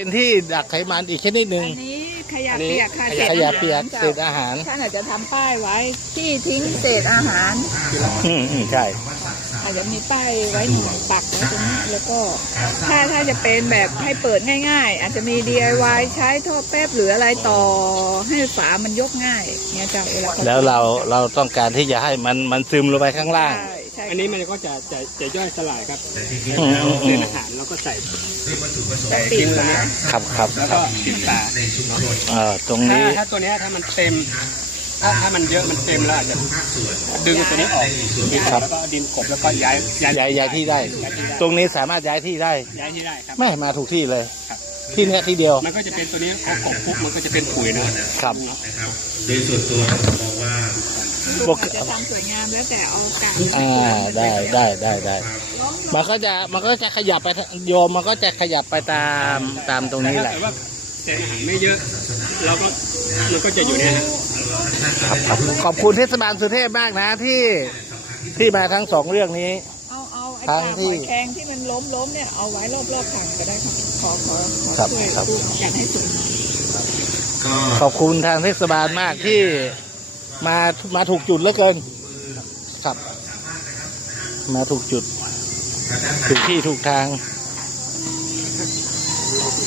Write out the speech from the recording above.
เป็นที่ดักไขมันอีกชนิดหนึ่ง อันนี้ขยะเปียกค่ะ ขยะเปียกเศษอาหาร ท่านอาจจะทำป้ายไว้ที่ทิ้งเศษอาหาร ใช่ อาจจะมีป้ายไว้หนึ่งปักไว้ตรงนี้แล้วก็ถ้าจะเป็นแบบให้เปิดง่ายๆ อาจจะมี DIY ใช้ท่อแป๊บหรืออะไรต่อให้ฝามันยกง่ายเนี่ยจ้ะแล้วเราต้องการที่จะให้มันซึมลงไปข้างล่าง ใช่ อันนี้มันก็จะย่อยสลายครับเศษอาหารแล้วก็ใส่ ปิดฝา ครับ แล้วก็ปิดฝา ตรงนี้ ถ้าตัวนี้ถ้ามันเต็มถ้ามันเยอะมันเต็มแล้วอาจจะดึงตัวนี้ออกแล้วก็ดินกบแล้วก็ย้าย ที่ได้ ตรงนี้สามารถย้ายที่ได้ ย้ายที่ได้ครับ ไม่มาถูกที่เลย ครับ ที่เนี้ยที่เดียว มันก็จะเป็นตัวนี้พอกบปุ๊บมันก็จะเป็นปุ๋ยนะครับ โดยส่วนตัวมองว่า อาจจะทำสวยงามแล้วแต่เอากาศ ได้มันก็จะขยับไปโยมมันก็จะขยับไปตามตรงนี้แหละ แต่ว่าเศษอาหารไม่เยอะเราก็มันก็จะอยู่เนี่ย ครับขอบคุณเทศบาลสุเทพมากนะที่มาทั้งสองเรื่องนี้ เอาไอ้ปลาหอยแครงที่มันล้มเนี่ยเอาไว้รอบๆถังก็ได้ครับขอช่วยดูอยากให้สวย ขอบคุณทางเทศบาลมากที่มาถูกจุดเหลือเกินครับ มาถูกจุดถูกที่ถูกทาง